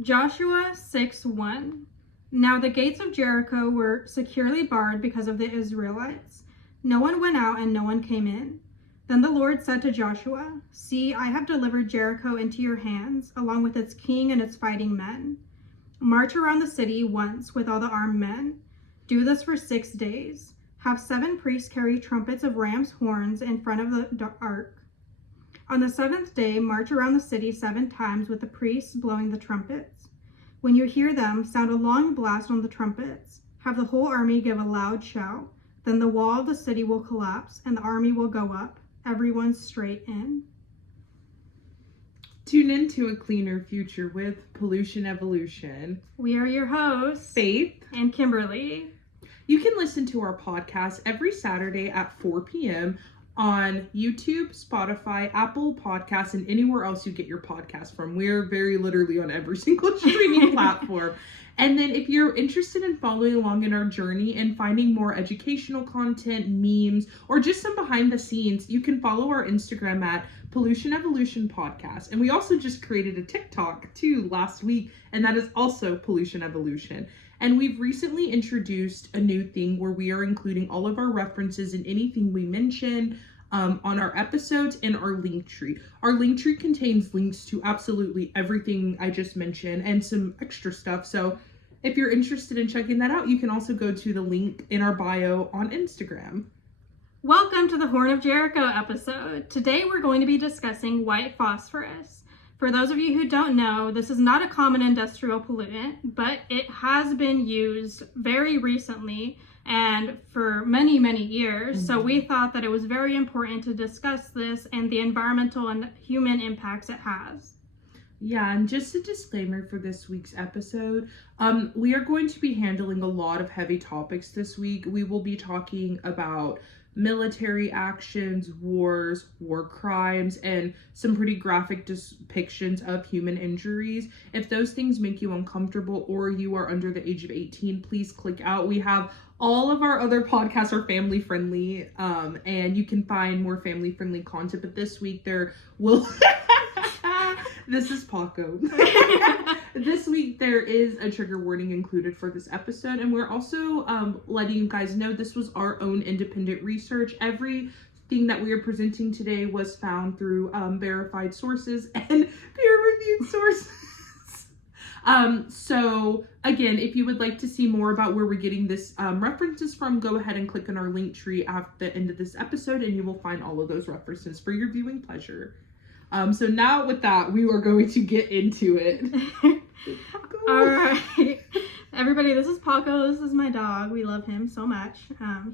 Joshua 6:1. Now the gates of Jericho were securely barred because of the Israelites. No one went out and no one came in. Then the Lord said to Joshua, "See, I have delivered Jericho into your hands, along with its king and its fighting men. March around the city once with all the armed men. Do this for 6 days. Have 7 priests carry trumpets of ram's horns in front of the ark. On the 7th day, march around the city 7 times with the priests blowing the trumpets. When you hear them, sound a long blast on the trumpets. Have the whole army give a loud shout. Then the wall of the city will collapse and the army will go up, everyone straight in." Tune into a cleaner future with Pollution Evolution. We are your hosts, Faith and Kimberly. You can listen to our podcast every Saturday at 4 p.m. on YouTube, Spotify, Apple Podcasts, and anywhere else you get your podcast from. We're very literally on every single streaming platform. And then if you're interested in following along in our journey and finding more educational content, memes, or just some behind the scenes, you can follow our Instagram at Pollution Evolution Podcast. And we also just created a TikTok too last week, and that is also Pollution Evolution. And we've recently introduced a new thing where we are including all of our references and anything we mention on our episodes in our link tree. Our link tree contains links to absolutely everything I just mentioned and some extra stuff. So if you're interested in checking that out, you can also go to the link in our bio on Instagram. Welcome to the Horn of Jericho episode. Today we're going to be discussing white phosphorus. For those of you who don't know, this is not a common industrial pollutant, but it has been used very recently and for many, many years. Mm-hmm. So we thought that it was very important to discuss this and the environmental and human impacts it has. Yeah, and just a disclaimer for this week's episode, we are going to be handling a lot of heavy topics this week. We will be talking about military actions, wars, war crimes, and some pretty graphic depictions of human injuries. If those things make you uncomfortable or you are under the age of 18, please click out. We have all of our other podcasts are family friendly, and you can find more family friendly content, but this week there will... This is Paco. This week there is a trigger warning included for this episode, and we're also letting you guys know this was our own independent research. Everything that we are presenting today was found through verified sources and peer-reviewed sources. So again, if you would like to see more about where we're getting this references from, go ahead and click on our link tree at the end of this episode, and you will find all of those references for your viewing pleasure. So now with that, we are going to get into it. All right. Everybody, this is Paco. This is my dog. We love him so much.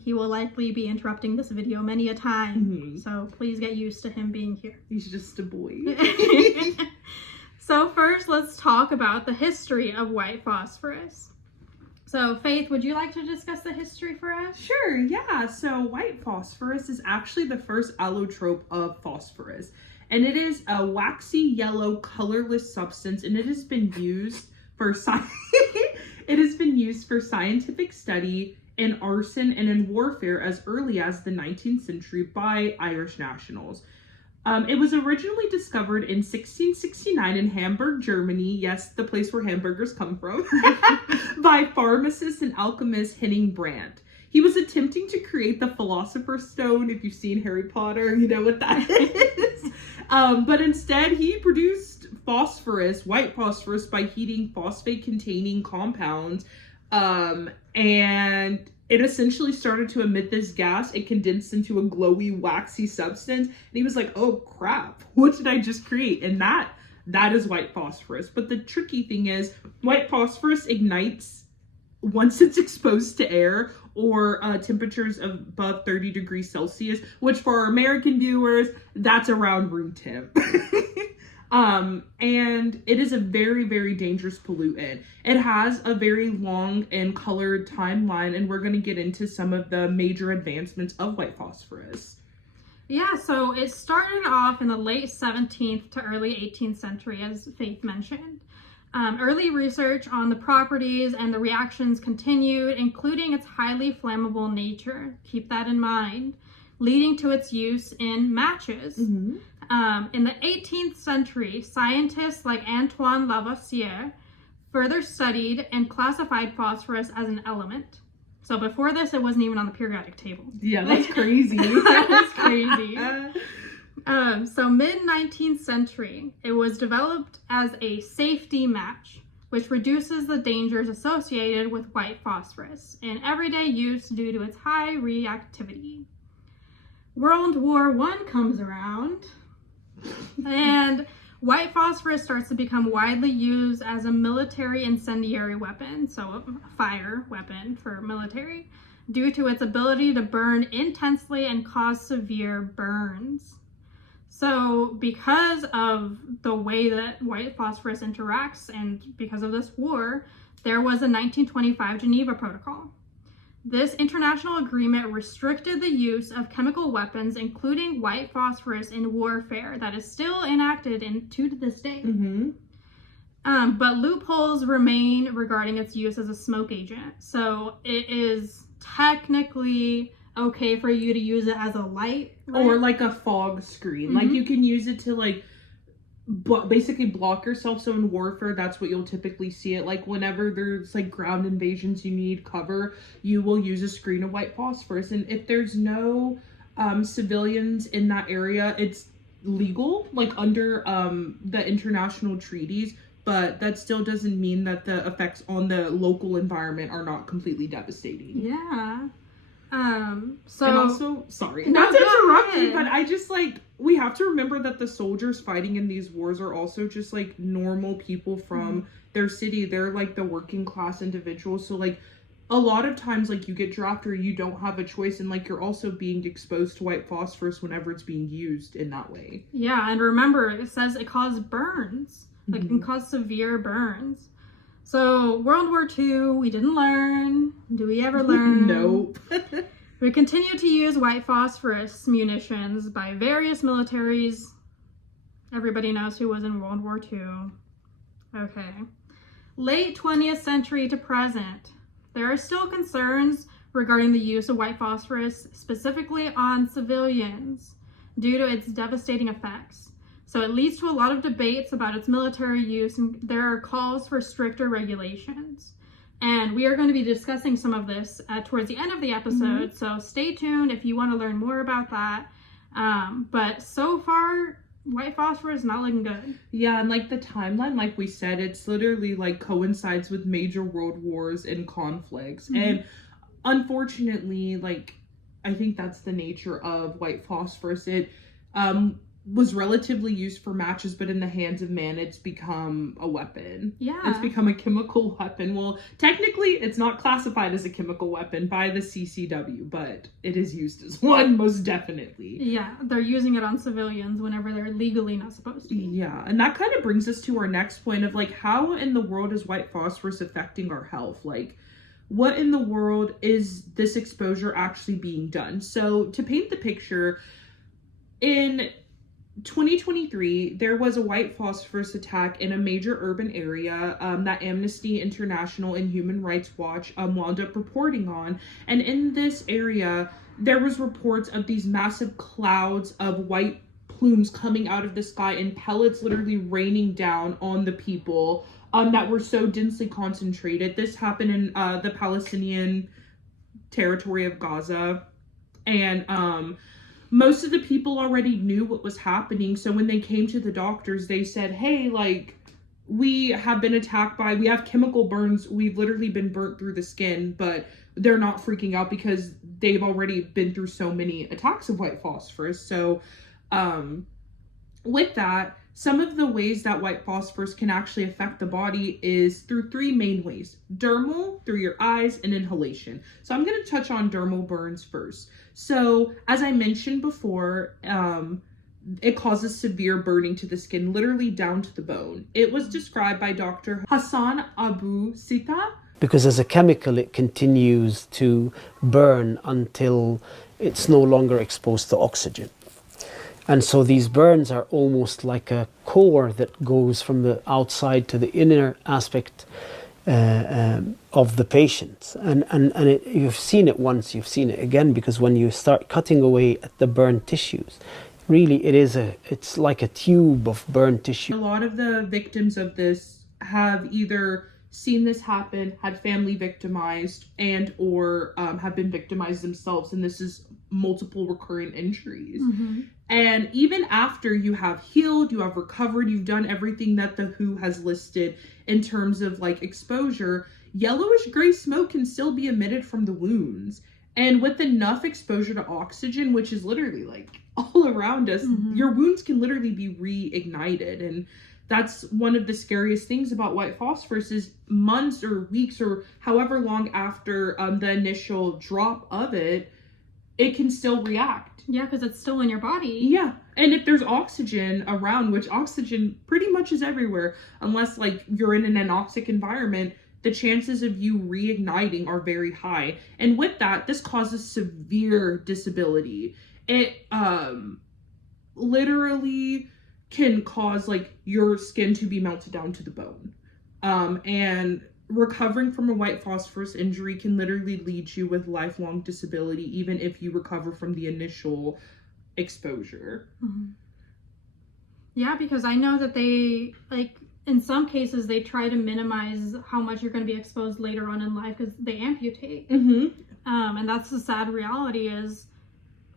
He will likely be interrupting this video many a time. Mm-hmm. So please get used to him being here. He's just a boy. So first, let's talk about the history of white phosphorus. So Faith, would you like to discuss the history for us? Sure, yeah. So white phosphorus is actually the first allotrope of phosphorus. And it is a waxy yellow colorless substance, and it has been used for scientific study in arson and in warfare as early as the 19th century by Irish nationals. It was originally discovered in 1669 in Hamburg, Germany. Yes, the place where hamburgers come from. By pharmacist and alchemist Henning Brandt. He was attempting to create the Philosopher's Stone. If you've seen Harry Potter, you know what that is. But instead, he produced phosphorus, white phosphorus, by heating phosphate-containing compounds. And it essentially started to emit this gas. It condensed into a glowy, waxy substance. And he was like, oh, crap. What did I just create? And that is white phosphorus. But the tricky thing is, white phosphorus ignites once it's exposed to air or temperatures above 30 degrees Celsius, which for our American viewers, that's around room temp. And it is a very, very dangerous pollutant. It has a very long and colored timeline, and we're going to get into some of the major advancements of white phosphorus. Yeah, so it started off in the late 17th to early 18th century, as Faith mentioned. Early research on the properties and the reactions continued, including its highly flammable nature. Keep that in mind, leading to its use in matches. Mm-hmm. In the 18th century, scientists like Antoine Lavoisier further studied and classified phosphorus as an element. So before this, it wasn't even on the periodic table. Yeah, that's crazy. That is crazy. So mid-19th century, it was developed as a safety match, which reduces the dangers associated with white phosphorus in everyday use due to its high reactivity. World War I comes around, and white phosphorus starts to become widely used as a military incendiary weapon, so a fire weapon for military, due to its ability to burn intensely and cause severe burns. So because of the way that white phosphorus interacts and because of this war, there was a 1925 Geneva Protocol. This international agreement restricted the use of chemical weapons, including white phosphorus, in warfare that is still enacted to this day. But loopholes remain regarding its use as a smoke agent. So it is technically okay for you to use it as a light, right? Or like a fog screen. Like you can use it to like basically block yourself. So in warfare, that's what you'll typically see it. Like whenever there's like ground invasions, you need cover, you will use a screen of white phosphorus. And if there's no civilians in that area, it's legal, like under the international treaties. But that still doesn't mean that the effects on the local environment are not completely devastating. Yeah. So and also, sorry, No, not to go interrupt you, ahead. but I just like, we have to remember that the soldiers fighting in these wars are also just like normal people from their city. They're like the working class individuals. So like a lot of times, like you get drafted or you don't have a choice, and like you're also being exposed to white phosphorus whenever it's being used in that way. Yeah, and remember, it says it causes burns. Like it can cause severe burns. So World War II, we didn't learn. Do we ever learn? Nope. We continue to use white phosphorus munitions by various militaries. Everybody knows who was in World War II. Okay. Late 20th century to present, there are still concerns regarding the use of white phosphorus, specifically on civilians, due to its devastating effects. So it leads to a lot of debates about its military use, and there are calls for stricter regulations. And we are going to be discussing some of this towards the end of the episode, so stay tuned if you want to learn more about that. But so far, white phosphorus is not looking good. Yeah, and like the timeline, like we said, it's literally like coincides with major world wars and conflicts. And unfortunately, like, I think that's the nature of white phosphorus. It was relatively used for matches, but in the hands of man, it's become a weapon. Yeah. It's become a chemical weapon. Well, technically, it's not classified as a chemical weapon by the CCW, but it is used as one, most definitely. Yeah, they're using it on civilians whenever they're legally not supposed to be. Yeah, and that kind of brings us to our next point of like, how in the world is white phosphorus affecting our health? Like, what in the world is this exposure actually being done? So to paint the picture, in 2023, there was a white phosphorus attack in a major urban area that Amnesty International and Human Rights Watch wound up reporting on. And in this area, there was reports of these massive clouds of white plumes coming out of the sky and pellets literally raining down on the people that were so densely concentrated. This happened in the Palestinian territory of Gaza. And most of the people already knew what was happening. So when they came to the doctors, they said, hey, like, we have been attacked by, we have chemical burns. We've literally been burnt through the skin, but they're not freaking out because they've already been through so many attacks of white phosphorus. So with that, some of the ways that white phosphorus can actually affect the body is through three main ways: dermal, through your eyes, and inhalation. So I'm going to touch on dermal burns first. So as I mentioned before, it causes severe burning to the skin, literally down to the bone. It was described by Dr. Hassan Abu Sita. Because as a chemical, it continues to burn until it's no longer exposed to oxygen. And so these burns are almost like a core that goes from the outside to the inner aspect of the patient. And you've seen it once, you've seen it again, because when you start cutting away at the burnt tissues, really it's like a tube of burnt tissue. A lot of the victims of this have either seen this happen, had family victimized, and or have been victimized themselves, and this is multiple recurring injuries. And even after you have healed, you have recovered, you've done everything that the WHO has listed in terms of like exposure, yellowish gray smoke can still be emitted from the wounds. And with enough exposure to oxygen, which is literally like all around us, your wounds can literally be reignited. And that's one of the scariest things about white phosphorus is months or weeks or however long after the initial drop of it, it can still react. Yeah, because it's still in your body. Yeah. And if there's oxygen around, which oxygen pretty much is everywhere, unless like you're in an anoxic environment, the chances of you reigniting are very high. And with that, this causes severe disability. It literally can cause like your skin to be melted down to the bone. And recovering from a white phosphorus injury can literally lead you with lifelong disability, even if you recover from the initial exposure. Yeah, because I know that they, like, in some cases, they try to minimize how much you're going to be exposed later on in life because they amputate. And that's the sad reality is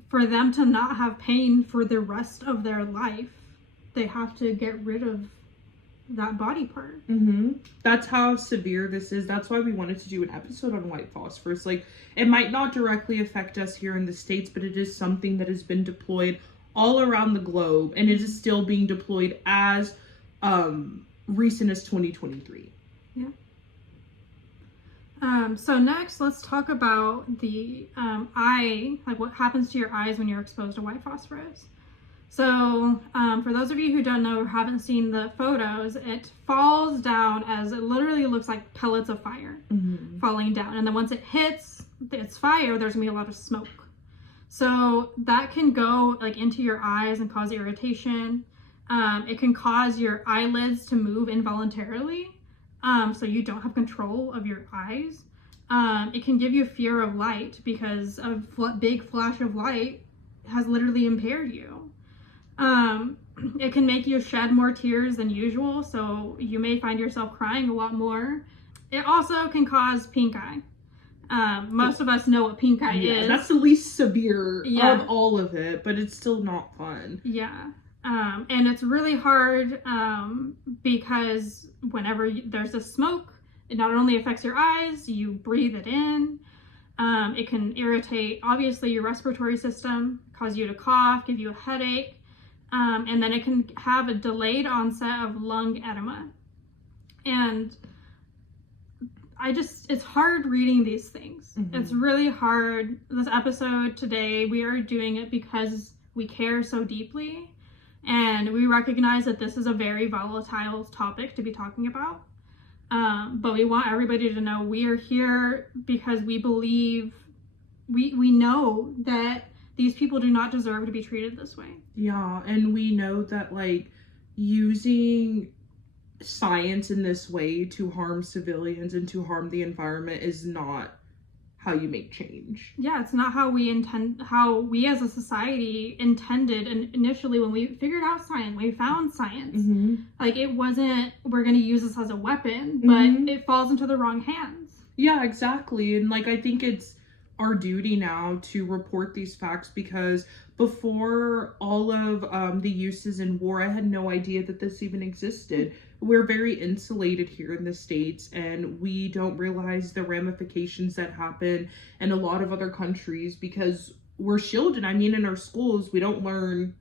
for them to not have pain for the rest of their life, they have to get rid of that body part. That's how severe this is. That's why we wanted to do an episode on white phosphorus. Like, it might not directly affect us here in the States, but it is something that has been deployed all around the globe, and it is still being deployed as recent as 2023. Yeah. So next, let's talk about the eye, like what happens to your eyes when you're exposed to white phosphorus. So for those of you who don't know or haven't seen the photos, it falls down as it literally looks like pellets of fire falling down. And then once it hits its fire, there's gonna be a lot of smoke. So that can go like into your eyes and cause irritation. It can cause your eyelids to move involuntarily. So you don't have control of your eyes. It can give you fear of light because a big flash of light has literally impaired you. It can make you shed more tears than usual, so you may find yourself crying a lot more. It also can cause pink eye. Most of us know what pink eye is. That's the least severe of all of it, but it's still not fun. Yeah. And it's really hard because whenever there's a smoke, it not only affects your eyes, you breathe it in. It can irritate, obviously, your respiratory system, cause you to cough, give you a headache. And then it can have a delayed onset of lung edema. And it's hard reading these things. It's really hard. This episode today, we are doing it because we care so deeply. And we recognize that this is a very volatile topic to be talking about. But we want everybody to know we are here because we believe, we know that these people do not deserve to be treated this way. Yeah, and we know that, like, using science in this way to harm civilians and to harm the environment is not how you make change. Yeah, it's not how we as a society intended. And initially when we figured out science, we found science. Like, it wasn't, we're going to use this as a weapon, but it falls into the wrong hands. Yeah, exactly. And, like, I think it's our duty now to report these facts because before all of the uses in war, I had no idea that this even existed. We're very insulated here in the States, and we don't realize the ramifications that happen in a lot of other countries because we're shielded. I mean, in our schools, we don't learn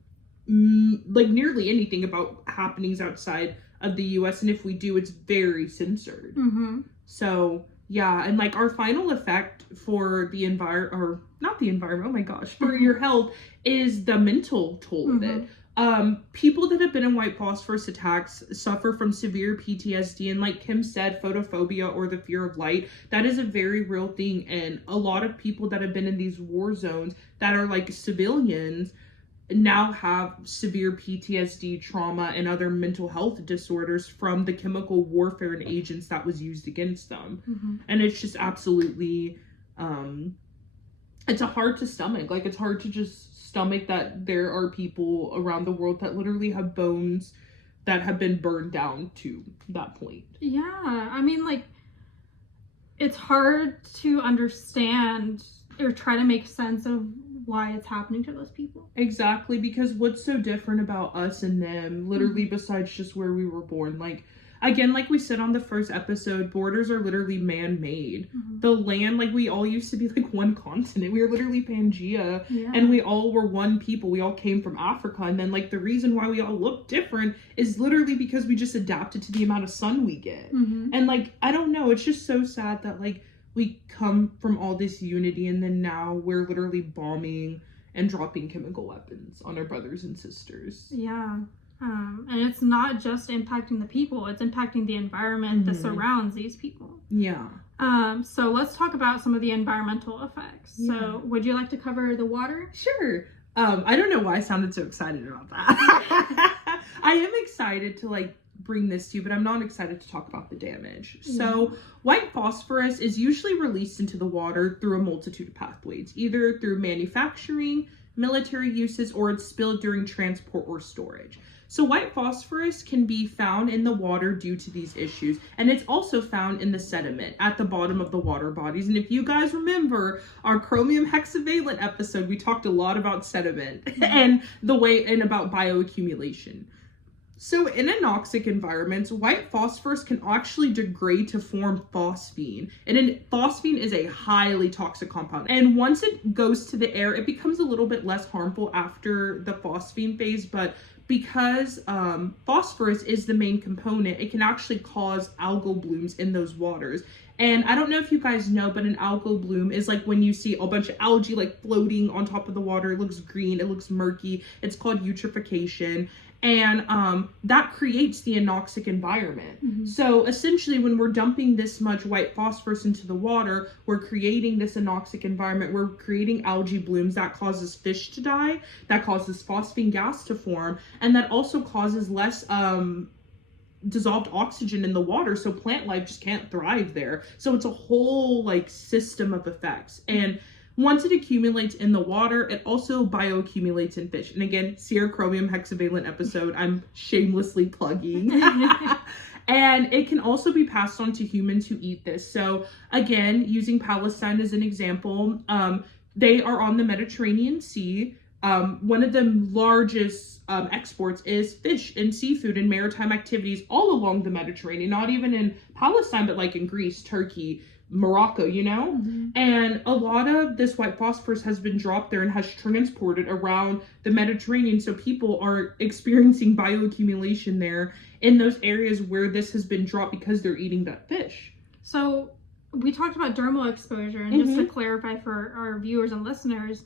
like nearly anything about happenings outside of the US, and if we do, it's very censored. So yeah, and like our final effect for the for your health is the mental toll of it. People that have been in white phosphorus attacks suffer from severe PTSD, and like Kim said, photophobia or the fear of light. That is a very real thing, and a lot of people that have been in these war zones that are like civilians now have severe PTSD, trauma, and other mental health disorders from the chemical warfare and agents that was used against them. And it's just absolutely, it's hard to stomach. Like, it's hard to just stomach that there are people around the world that literally have bones that have been burned down to that point. Yeah, I mean, like, it's hard to understand or try to make sense of why it's happening to those people. Exactly, because what's so different about us and them, literally, besides just where we were born? Like, again, like we said on the first episode, borders are literally man-made. The land, like, we all used to be like one continent. We were literally Pangea, and we all were one people. We all came from Africa, and then, like, the reason why we all look different is literally because we just adapted to the amount of sun we get. And, like, I don't know, it's just so sad that, like, we come from all this unity, and then now we're literally bombing and dropping chemical weapons on our brothers and sisters. Yeah. And it's not just impacting the people, it's impacting the environment that surrounds these people. Yeah. So let's talk about some of the environmental effects. So would you like to cover the water? Sure. I don't know why I sounded so excited about that. I am excited to, like, bring this to you, but I'm not excited to talk about the damage. So white phosphorus is usually released into the water through a multitude of pathways, either through manufacturing, military uses, or it's spilled during transport or storage. So white phosphorus can be found in the water due to these issues, and it's also found in the sediment at the bottom of the water bodies. And if you guys remember our chromium hexavalent episode, we talked a lot about sediment and the way and about bioaccumulation. So in anoxic environments, white phosphorus can actually degrade to form phosphine. And phosphine is a highly toxic compound. And once it goes to the air, it becomes a little bit less harmful after the phosphine phase. But because phosphorus is the main component, it can actually cause algal blooms in those waters. And I don't know if you guys know, but an algal bloom is like when you see a bunch of algae like floating on top of the water. It looks green, it looks murky. It's called eutrophication. And that creates the anoxic environment. So essentially, when we're dumping this much white phosphorus into the water, we're creating this anoxic environment. We're creating algae blooms that causes fish to die, that causes phosphine gas to form, and that also causes less dissolved oxygen in the water, so plant life just can't thrive there. So it's a whole, like, system of effects. And once it accumulates in the water, it also bioaccumulates in fish. And again, see our chromium hexavalent episode, I'm shamelessly plugging. And it can also be passed on to humans who eat this. So again, using Palestine as an example, they are on the Mediterranean Sea. One of the largest exports is fish and seafood and maritime activities all along the Mediterranean, not even in Palestine, but like in Greece, Turkey, Morocco, you know? And a lot of this white phosphorus has been dropped there and has transported around the Mediterranean. So people are experiencing bioaccumulation there in those areas where this has been dropped because they're eating that fish. So we talked about dermal exposure, and just to clarify for our viewers and listeners,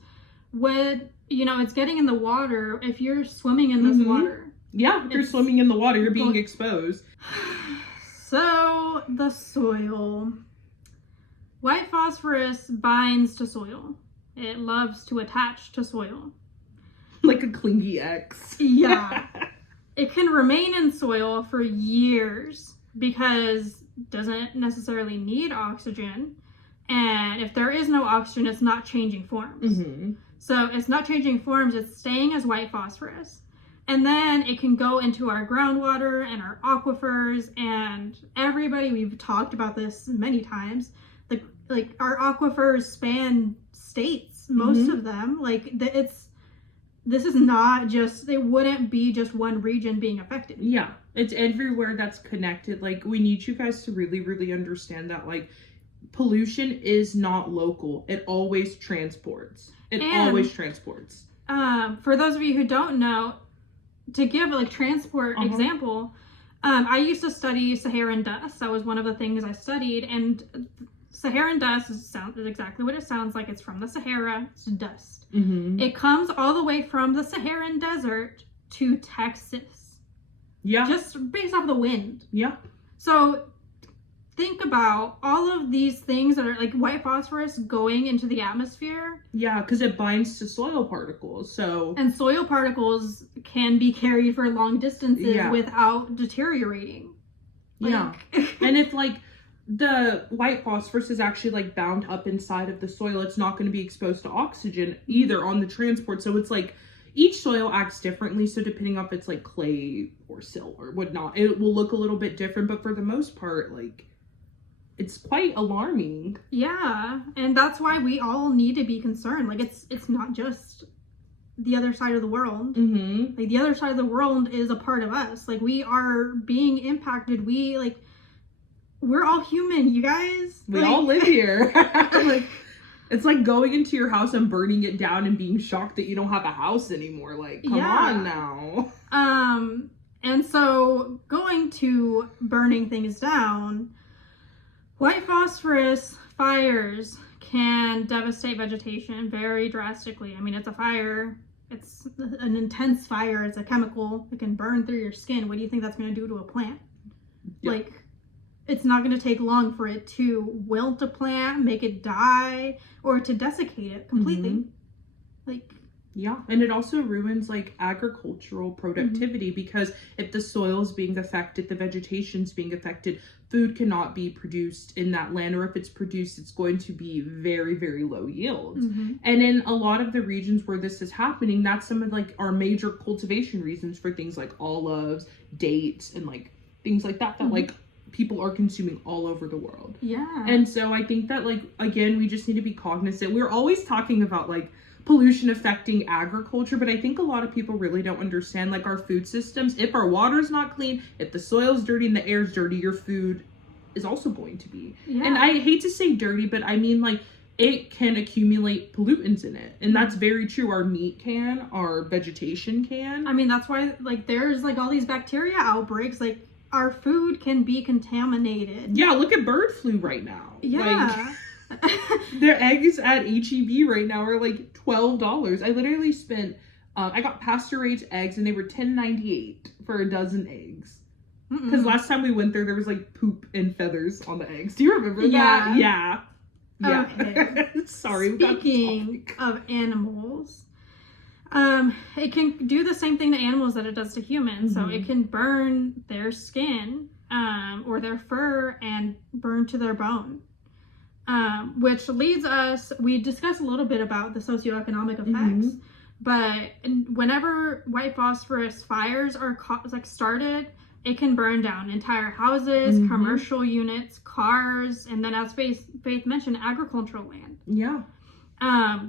when, you know, it's getting in the water, if you're swimming in this water. Yeah, if you're swimming in the water, you're being exposed. So the soil. White phosphorus binds to soil. It loves to attach to soil. Like a clingy ex. Yeah. It can remain in soil for years because it doesn't necessarily need oxygen. And if there is no oxygen, it's not changing forms. So it's not changing forms, it's staying as white phosphorus. And then it can go into our groundwater and our aquifers, and everybody, we've talked about this many times, like our aquifers span states, most of them. Like this is not just, it wouldn't be just one region being affected. Yeah, it's everywhere that's connected. Like, we need you guys to really, really understand that, like, pollution is not local. It always transports. Always transports. For those of you who don't know, to give like transport example, I used to study Saharan dust. That was one of the things I studied, and Saharan dust is exactly what it sounds like. It's from the Sahara. It's dust. It comes all the way from the Saharan desert to Texas. Yeah. Just based off the wind. Yeah. So think about all of these things that are like white phosphorus going into the atmosphere. Yeah, because it binds to soil particles. And soil particles can be carried for long distances without deteriorating. Yeah. And if like the white phosphorus is actually like bound up inside of the soil, it's not going to be exposed to oxygen either on the transport. So it's like, each soil acts differently. So depending on if it's like clay or silt or whatnot, it will look a little bit different. But for the most part, like, it's quite alarming. Yeah, and that's why we all need to be concerned. Like, it's not just the other side of the world. Mm-hmm. Like, the other side of the world is a part of us. Like, we are being impacted. We're all human, you guys. We all live here. Like, it's like going into your house and burning it down and being shocked that you don't have a house anymore. Like, come on now. And so going to burning things down, white phosphorus fires can devastate vegetation very drastically. I mean, it's a fire. It's an intense fire. It's a chemical. It can burn through your skin. What do you think that's going to do to a plant? Yeah. Like, it's not going to take long for it to wilt a plant, make it die, or to desiccate it completely. Mm-hmm. Like, yeah, and it also ruins like agricultural productivity because if the soil is being affected, the vegetation's being affected, food cannot be produced in that land, or if it's produced, it's going to be very, very low yields. mm-hmm. And in a lot of the regions where this is happening, that's some of like our major cultivation reasons for things like olives, dates, and like things like that mm-hmm. like people are consuming all over the world. Yeah. And so I think that, like, again, we just need to be cognizant. We're always talking about like pollution affecting agriculture, but I think a lot of people really don't understand like our food systems. If our water's not clean, if the soil's dirty and the air's dirty, your food is also going to be. Yeah. And I hate to say dirty, but I mean like it can accumulate pollutants in it. And that's very true. Our meat can, our vegetation can. I mean, that's why like there's like all these bacteria outbreaks. Like, our food can be contaminated. Yeah, look at bird flu right now. Yeah. Like, their eggs at HEB right now are like $12. I literally spent, I got pasture-raised eggs and they were $10.98 for a dozen eggs. Because last time we went there was like poop and feathers on the eggs. Do you remember that? Yeah. Okay. Sorry. Speaking of animals, it can do the same thing to animals that it does to humans. Mm-hmm. So it can burn their skin or their fur and burn to their bone. Which leads us, we discussed a little bit about the socioeconomic effects, but whenever white phosphorus fires are started, it can burn down entire houses, commercial units, cars, and then as Faith mentioned, agricultural land. Yeah.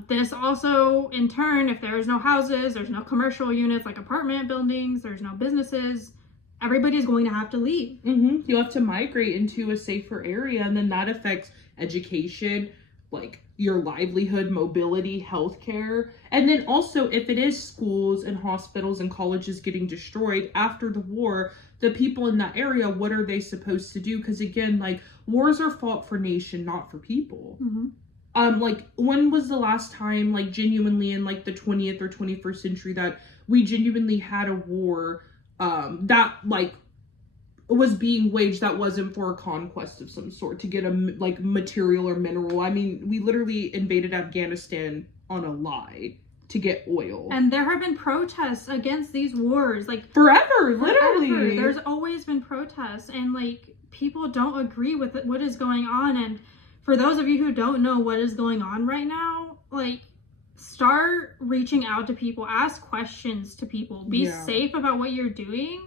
This also, in turn, if there's no houses, there's no commercial units like apartment buildings, there's no businesses, everybody's going to have to leave. You have to migrate into a safer area, and then that affects education, like your livelihood, mobility, healthcare. And then also, if it is schools and hospitals and colleges getting destroyed after the war, the people in that area, what are they supposed to do? Because again, like, wars are fought for nation, not for people. Like, when was the last time, like, genuinely in like the 20th or 21st century that we genuinely had a war that like was being waged that wasn't for a conquest of some sort to get a like material or mineral? I mean, we literally invaded Afghanistan on a lie to get oil. And there have been protests against these wars, like forever. Literally. There's always been protests, and like people don't agree with what is going on. And for those of you who don't know what is going on right now, like, start reaching out to people, ask questions to people, be safe about what you're doing,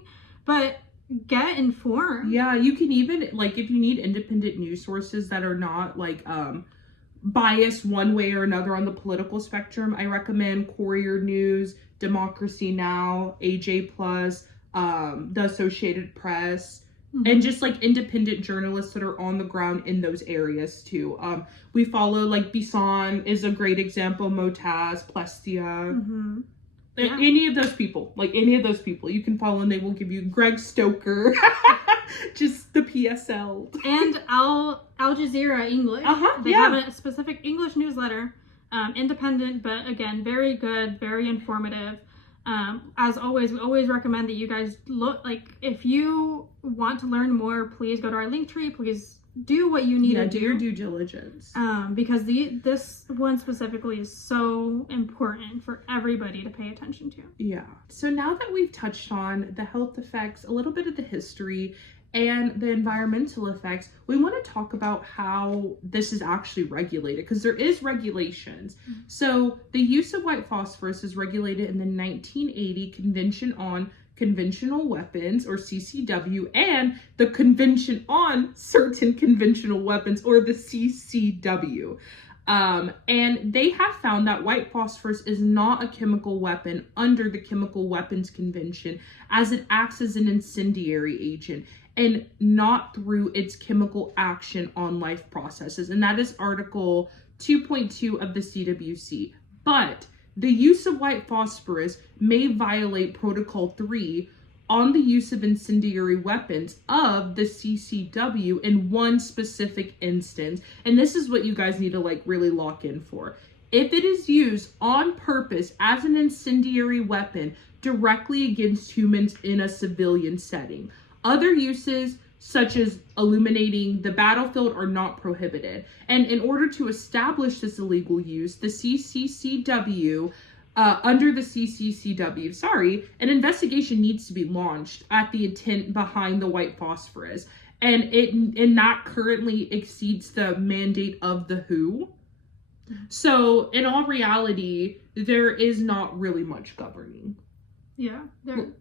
but get informed. Yeah, you can even, like, if you need independent news sources that are not like biased one way or another on the political spectrum, I recommend Courier News, Democracy Now, AJ Plus, the Associated Press, and just like independent journalists that are on the ground in those areas too. We follow, like, Bison is a great example, Motaz, Plestia. Any of those people, you can follow, and they will give you Greg Stoker, just the PSL. And Al Jazeera English. They have a specific English newsletter, independent, but again, very good, very informative. As always, we always recommend that you guys look, like, if you want to learn more, please go to our link tree. Please do what you need to do. Do your due diligence. Because this one specifically is so important for everybody to pay attention to. Yeah. So now that we've touched on the health effects, a little bit of the history, and the environmental effects, we want to talk about how this is actually regulated, because there is regulations. So the use of white phosphorus is regulated in the 1980 Convention on Conventional Weapons, or CCW, and the Convention on Certain Conventional Weapons, or the CCW. And they have found that white phosphorus is not a chemical weapon under the Chemical Weapons Convention, as it acts as an incendiary agent and not through its chemical action on life processes. And that is Article 2.2 of the CWC. But the use of white phosphorus may violate Protocol 3 on the use of incendiary weapons of the CCW in one specific instance. And this is what you guys need to really lock in for. If it is used on purpose as an incendiary weapon directly against humans in a civilian setting. Other uses, such as illuminating the battlefield, are not prohibited. And in order to establish this illegal use, the CCCW, under the CCCW, an investigation needs to be launched at the intent behind the white phosphorus. And that currently exceeds the mandate of the WHO. So in all reality, there is not really much governing. Yeah.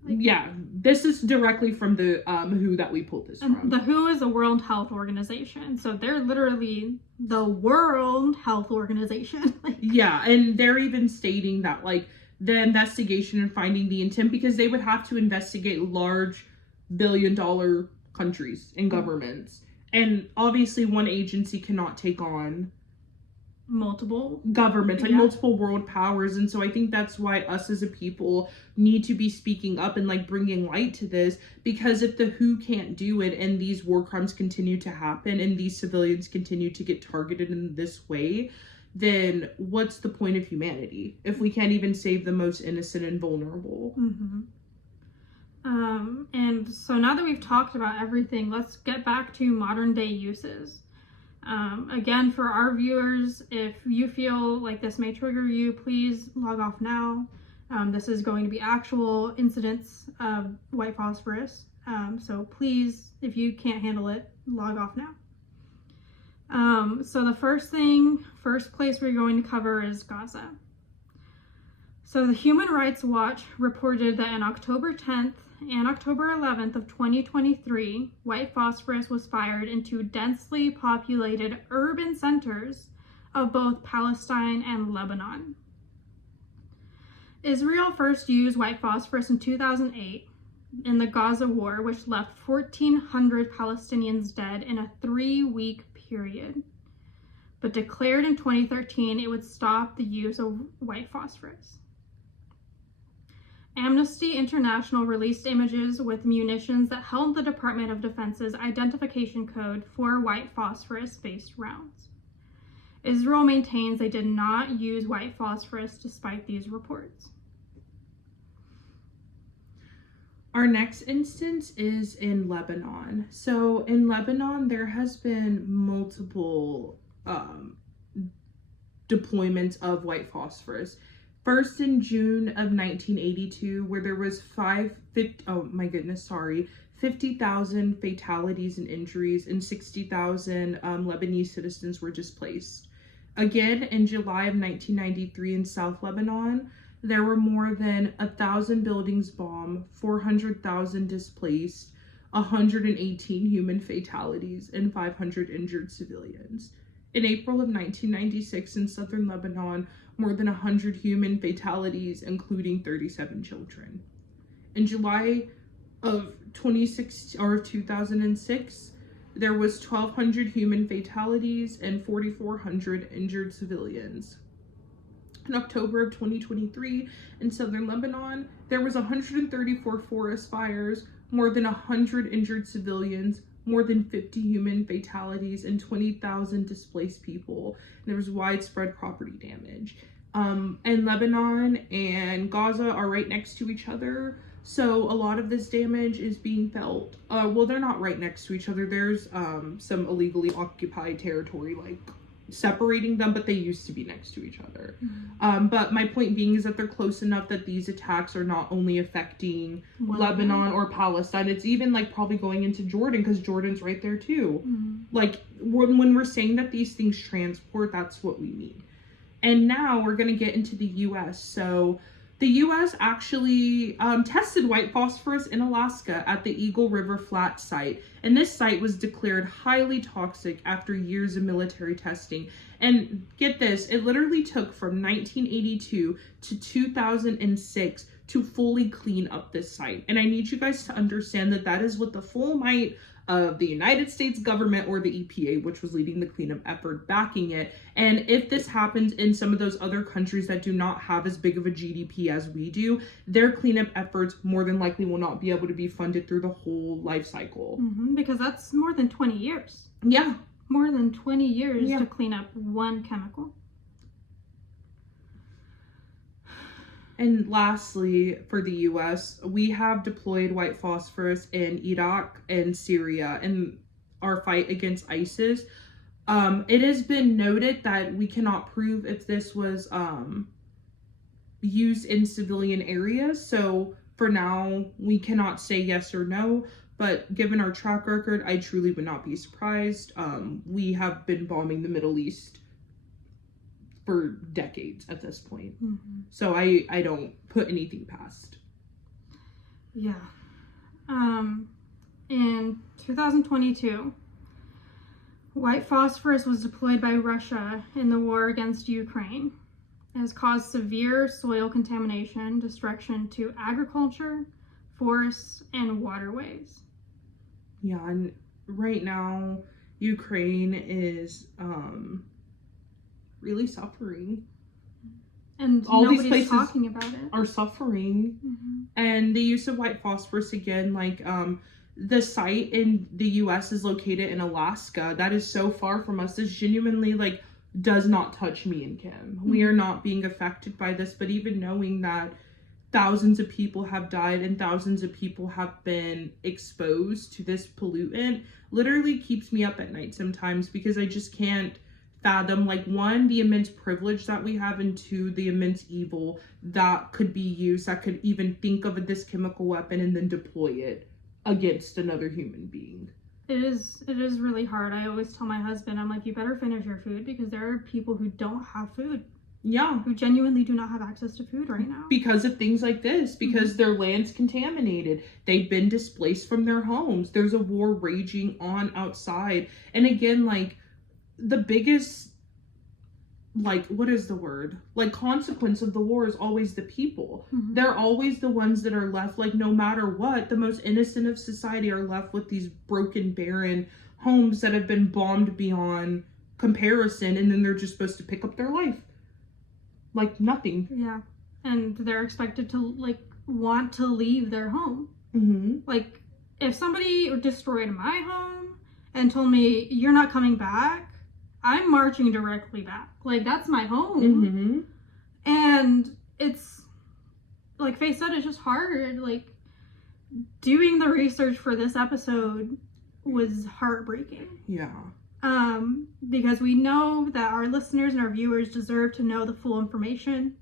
Yeah, this is directly from the WHO that we pulled this from. The WHO is a World Health Organization, so they're literally the World Health Organization. Yeah, and they're even stating that the investigation and finding the intent, because they would have to investigate large billion-dollar countries and governments, and obviously one agency cannot take on multiple governments, multiple world powers. And so I think that's why us as a people need to be speaking up and bringing light to this, because if the WHO can't do it and these war crimes continue to happen and these civilians continue to get targeted in this way, then what's the point of humanity if we can't even save the most innocent and vulnerable? And so now that we've talked about everything, let's get back to modern day uses. Again, for our viewers, if you feel like this may trigger you, please log off now. This is going to be actual incidents of white phosphorus. So please, if you can't handle it, log off now. So the first place we're going to cover is Gaza. So the Human Rights Watch reported that on October 10th and October 11th of 2023, white phosphorus was fired into densely populated urban centers of both Palestine and Lebanon. Israel first used white phosphorus in 2008 in the Gaza war, which left 1,400 Palestinians dead in a 3-week period, but declared in 2013 it would stop the use of white phosphorus. Amnesty International released images with munitions that held the Department of Defense's identification code for white phosphorus-based rounds. Israel maintains they did not use white phosphorus despite these reports. Our next instance is in Lebanon. So in Lebanon, there has been multiple deployments of white phosphorus. First in June of 1982, where there was 50,000 fatalities and injuries, and 60,000 Lebanese citizens were displaced. Again, in July of 1993 in South Lebanon, there were more than 1,000 buildings bombed, 400,000 displaced, 118 human fatalities, and 500 injured civilians. In April of 1996 in southern Lebanon, more than 100 human fatalities, including 37 children. In July of 2006, there was 1,200 human fatalities and 4,400 injured civilians. In October of 2023, in southern Lebanon, there was 134 forest fires, more than 100 injured civilians, more than 50 human fatalities, and 20,000 displaced people. And there was widespread property damage. And Lebanon and Gaza are right next to each other, so a lot of this damage is being felt. Well, they're not right next to each other. There's some illegally occupied territory separating them, but they used to be next to each other. But my point being is that they're close enough that these attacks are not only affecting Lebanon or Palestine, it's even like probably going into Jordan, because Jordan's right there too. Like when we're saying that these things transport, that's what we mean. And now we're going to get into the US. So the US actually tested white phosphorus in Alaska at the Eagle River Flat site. And this site was declared highly toxic after years of military testing. And get this, it literally took from 1982 to 2006 to fully clean up this site. And I need you guys to understand that that is with the full might of the United States government, or the EPA, which was leading the cleanup effort, backing it. And if this happens in some of those other countries that do not have as big of a GDP as we do, their cleanup efforts more than likely will not be able to be funded through the whole life cycle. Because that's more than 20 years. Yeah. More than 20 years to clean up one chemical. And lastly, for the US, we have deployed white phosphorus in Iraq and Syria in our fight against ISIS. It has been noted that we cannot prove if this was used in civilian areas. So for now, we cannot say yes or no. But given our track record, I truly would not be surprised. We have been bombing the Middle East for decades at this point. So I don't put anything past. Yeah. In 2022, white phosphorus was deployed by Russia in the war against Ukraine. It has caused severe soil contamination, destruction to agriculture, forests, and waterways. Yeah, and right now, Ukraine is really suffering. And all these nobody's places talking about it. Are suffering. And the use of white phosphorus, again, like the site in the US is located in Alaska. That is so far from us. This genuinely like does not touch me and Kim. We are not being affected by this, but even knowing that thousands of people have died and thousands of people have been exposed to this pollutant literally keeps me up at night sometimes, because I just can't fathom, like, one, the immense privilege that we have, and two, the immense evil that could be used, that could even think of this chemical weapon and then deploy it against another human being. It is really hard. I always tell my husband, I'm like, you better finish your food, because there are people who don't have food. Yeah. Who genuinely do not have access to food right now. Because of things like this. Because their land's contaminated. They've been displaced from their homes. There's a war raging on outside. And again, like, the biggest, like, what is the word? Like, consequence of the war is always the people. They're always the ones that are left, like, no matter what, the most innocent of society are left with these broken, barren homes that have been bombed beyond comparison, and then they're just supposed to pick up their life. Like, nothing. Yeah. And they're expected to, like, want to leave their home. Like, if somebody destroyed my home and told me, you're not coming back, I'm marching directly back. Like, that's my home. And it's, like Faye said, it's just hard. Like, doing the research for this episode was heartbreaking. Yeah. Because we know that our listeners and our viewers deserve to know the full information.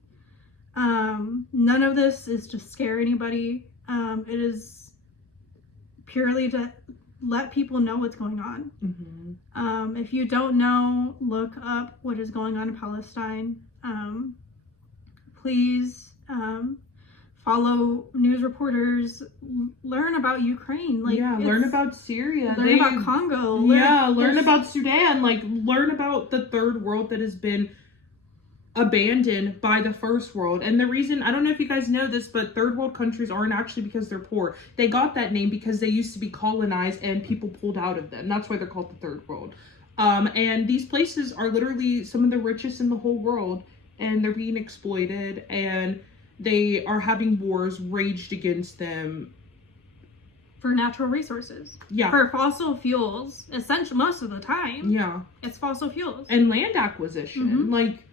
None of this is to scare anybody. It is purely to let people know what's going on. If you don't know, look up what is going on in Palestine. Please follow news reporters, learn about Ukraine. Like, learn about Syria. Learn about Congo. Learn about Sudan. Like, learn about the third world that has been abandoned by the first world. And the reason, I don't know if you guys know this, but third world countries aren't actually because they're poor. They got that name because they used to be colonized and people pulled out of them. That's why they're called the third world. And these places are literally some of the richest in the whole world, and they're being exploited, and they are having wars raged against them. For natural resources. Yeah. For fossil fuels. Essentially, most of the time. Yeah. It's fossil fuels. And land acquisition. Like,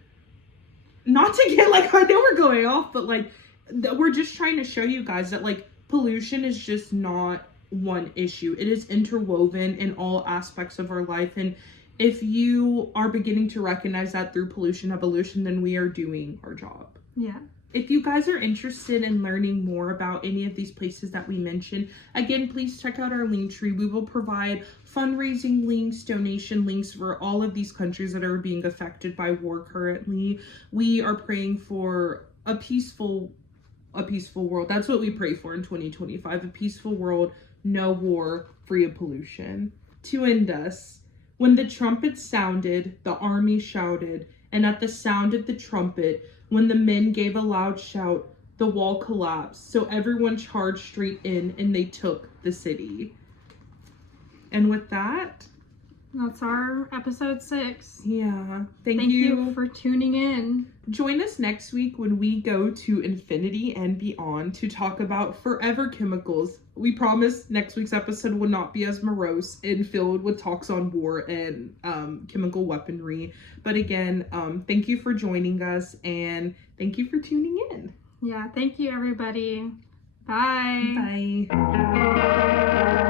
not to get, like, I know we're going off, but, like, we're just trying to show you guys that, like, pollution is just not one issue. It is interwoven in all aspects of our life, and if you are beginning to recognize that through pollution evolution, then we are doing our job. Yeah. If you guys are interested in learning more about any of these places that we mentioned, again, please check out our link tree. We will provide fundraising links, donation links for all of these countries that are being affected by war currently. We are praying for a peaceful world. That's what we pray for in 2025, a peaceful world, no war, free of pollution. To end us, when the trumpet sounded, the army shouted, and at the sound of the trumpet, when the men gave a loud shout, the wall collapsed, so everyone charged straight in, and they took the city. And with that, that's our episode 6. Yeah. Thank you for tuning in. Join us next week when we go to infinity and beyond to talk about forever chemicals. We promise next week's episode will not be as morose and filled with talks on war and chemical weaponry. But again, thank you for joining us and thank you for tuning in. Yeah, thank you everybody. Bye. Bye.